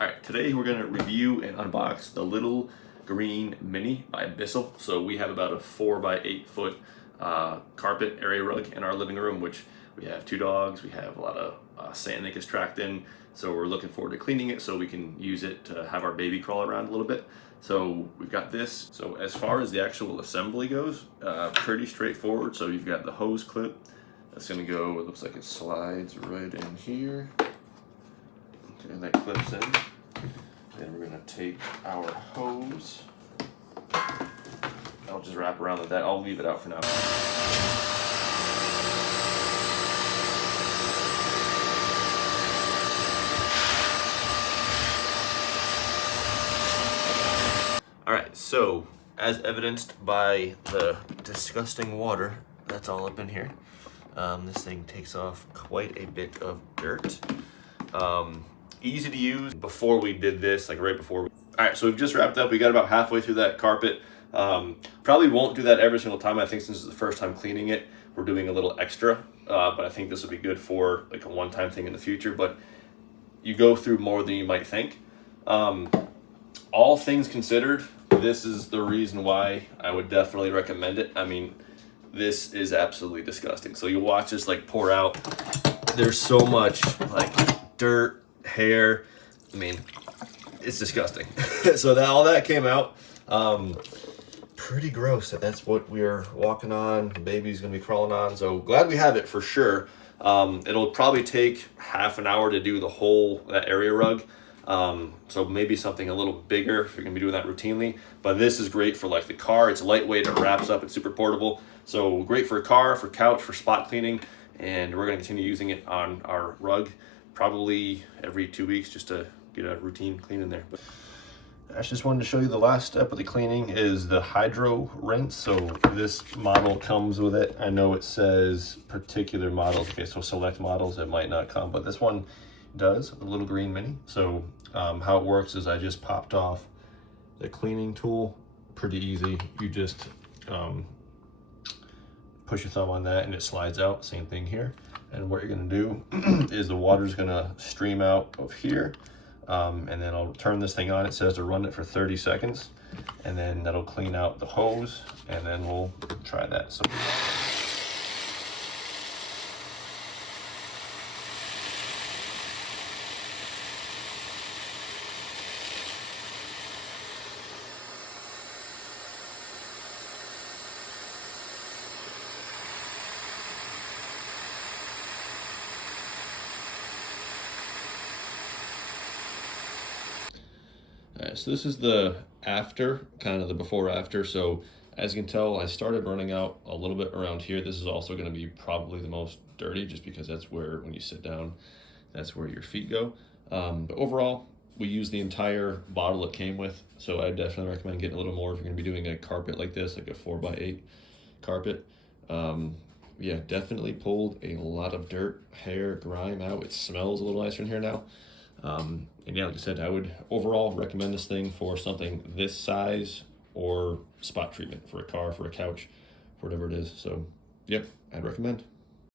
Alright, today we're going to review and unbox the Little Green Mini by Bissell. So we have about a 4 by 8 foot carpet area rug in our living room, which we have 2 dogs, we have a lot of sand that gets tracked in, so we're looking forward to cleaning it so we can use it to have our baby crawl around a little bit. So we've got this. So as far as the actual assembly goes, pretty straightforward. So you've got the hose clip that's going to go, it looks like it slides right in here. Okay, and that clips in. Then we're going to take our hose. I'll just wrap around with that. I'll leave it out for now. Alright, so as evidenced by the disgusting water that's all up in here, this thing takes off quite a bit of dirt. Easy to use. Before we did this, like right before. Alright, so we've just wrapped up. We got about halfway through that carpet. Probably won't do that every single time. I think since it's the first time cleaning it, we're doing a little extra. But I think this will be good for like a one-time thing in the future. But you go through more than you might think. All things considered, this is the reason why I would definitely recommend it. I mean, this is absolutely disgusting. So you watch this like pour out. There's so much like dirt, hair. I mean, it's disgusting. So that all that came out. Pretty gross that's what we're walking on. The baby's gonna be crawling on. So glad we have it for sure. It'll probably take half an hour to do the whole that area rug. So maybe something a little bigger if you're gonna be doing that routinely. But this is great for like the car. It's lightweight, it wraps up, it's super portable. So great for a car, for couch, for spot cleaning. And we're gonna continue using it on our rug probably every 2 weeks just to get a routine clean in there. But I just wanted to show you the last step of the cleaning is the hydro rinse. So this model comes with it. I know it says particular models. Okay, so select models, it might not come, but this one does, the Little Green Mini. So how it works is I just popped off the cleaning tool. Pretty easy. You just push your thumb on that and it slides out. Same thing here. And what you're gonna do is the water's gonna stream out of here. And then I'll turn this thing on. It says to run it for 30 seconds. And then that'll clean out the hose. And then we'll try that. So. Alright, so this is the after, kind of the before after. So as you can tell, I started running out a little bit around here. This is also going to be probably the most dirty just because that's where, when you sit down, that's where your feet go. But overall, we use the entire bottle it came with. So I definitely recommend getting a little more if you're going to be doing a carpet like this, like a 4x8 carpet. Yeah, definitely pulled a lot of dirt, hair, grime out. It smells a little nicer in here now. And yeah, like I said, I would overall recommend this thing for something this size or spot treatment for a car, for a couch, for whatever it is. So, yep, I'd recommend.